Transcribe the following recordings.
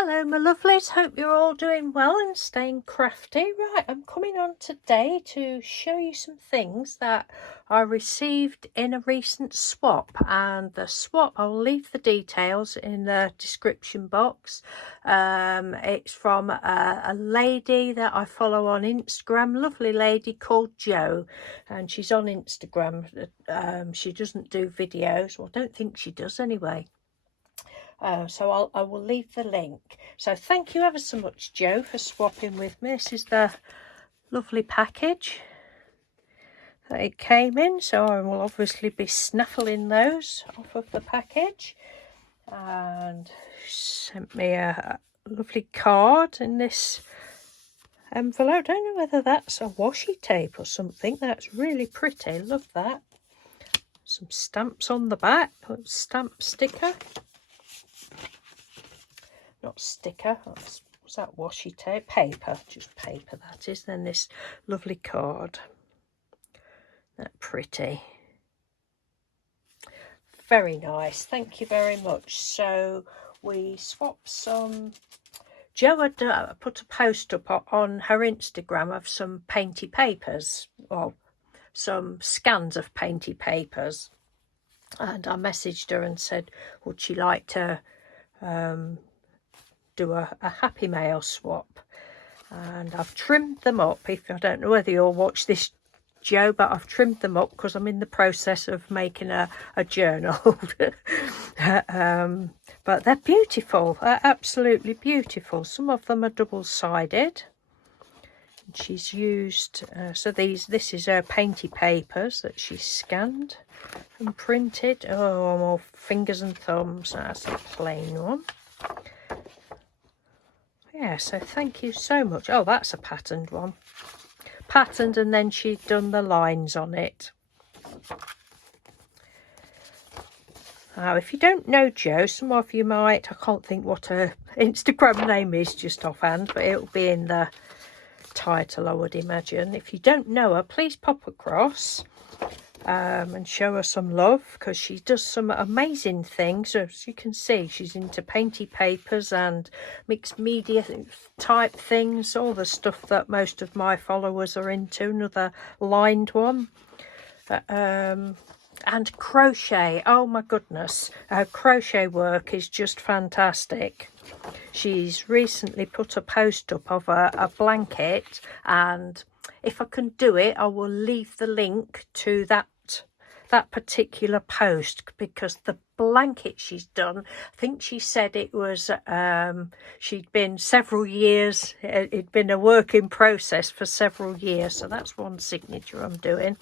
Hello my lovelies, hope you're all doing well and staying crafty. Right, I'm coming on today to show you some things that I received in a recent swap, and the swap, I'll leave the details in the description box. It's from a lady that I follow on Instagram, lovely lady called Jo, and she's on Instagram. She doesn't do videos, well I don't think she does anyway. So I will leave the link. So thank you ever so much, Jo, for swapping with me. This is the lovely package that it came in. So I will obviously be snaffling those off of the package. And she sent me a lovely card in this envelope. Don't know whether that's a washi tape or something. That's really pretty. Love that. Some stamps on the back. Stamp sticker. Not sticker, what's that, washi tape? Paper, just paper that is. Then this lovely card. That pretty. Very nice, thank you very much. So we swapped some. Jo had put a post up on her Instagram of some Painty papers, or some scans of Painty papers. And I messaged her and said, would she like to do a happy mail swap? And I've trimmed them up. If I don't know whether you'll watch this, Jo, but I've trimmed them up because I'm in the process of making a journal. But they're beautiful. They're absolutely beautiful. Some of them are double-sided. She's used so this is her Painty papers that she scanned and printed. Oh, more fingers and thumbs. That's a plain one. Yeah, so thank you so much. Oh, that's a patterned one. Patterned, and then she'd done the lines on it. Now, if you don't know Jo, some of you might, I can't think what her Instagram name is just offhand, but it'll be in the title, I would imagine. If you don't know her, please pop across and show her some love, because she does some amazing things. As you can see, she's into Painty papers and mixed media type things, all the stuff that most of my followers are into. Another lined one. And crochet. Oh my goodness, her crochet work is just fantastic. She's recently put a post up of a blanket, and if I can do it, I will leave the link to that particular post, because the blanket she's done, I think she said it was she'd been several years, it'd been a work in process for several years. So that's one signature I'm doing.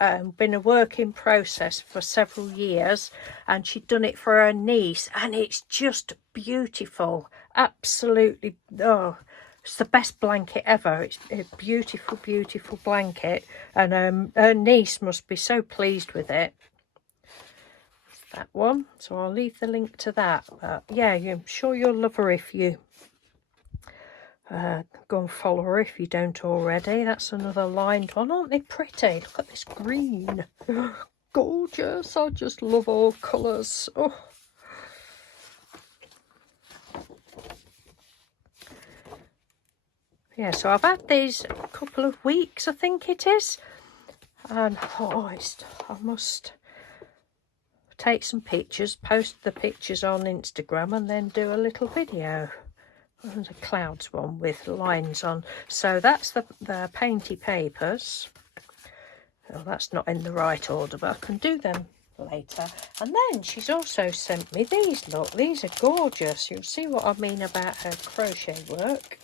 Been a work in process for several years, and she'd done it for her niece, and it's just beautiful. Absolutely, oh, it's the best blanket ever. It's a beautiful, beautiful blanket, and her niece must be so pleased with it. That one, so I'll leave the link to that. Yeah, I'm sure you'll love her if you go and follow her if you don't already. That's another lined one. Aren't they pretty? Look at this green. Gorgeous. I just love all colours. Oh. Yeah, so I've had these a couple of weeks, I think it is. And I thought, I must take some pictures, post the pictures on Instagram, and then do a little video. There's a clouds one with lines on. So that's the Painty papers. Well, that's not in the right order, but I can do them later. And then she's also sent me these. Look, these are gorgeous. You'll see what I mean about her crochet work.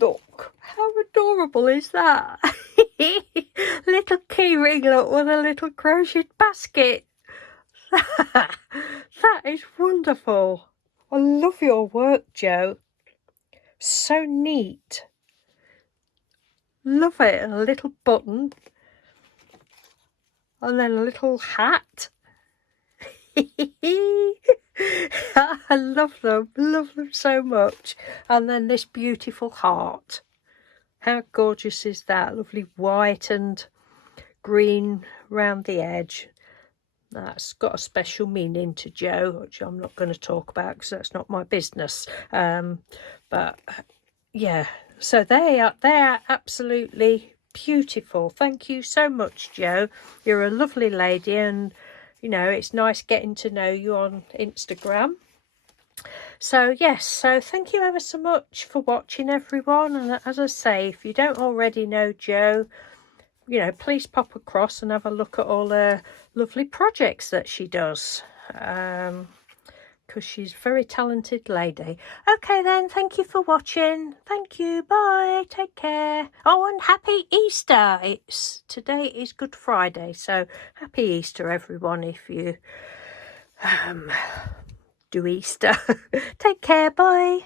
Look, how adorable is that? Little key ring, look, with a little crocheted basket. That is wonderful. I love your work, Jo. So neat. Love it. And a little button. And then a little hat. I love them so much. And then this beautiful heart. How gorgeous is that? Lovely white and green round the edge. That's got a special meaning to Jo, which I'm not going to talk about because that's not my business. But yeah, so they're absolutely beautiful. Thank you so much, Jo. You're a lovely lady, and you know, it's nice getting to know you on Instagram. So yes, so thank you ever so much for watching, everyone. And as I say, if you don't already know Jo, you know, please pop across and have a look at all the lovely projects that she does, because she's a very talented lady. Okay then, thank you for watching. Thank you, bye, take care. Oh, and happy Easter. Today is Good Friday, so happy Easter, everyone, if you do Easter. Take care, bye.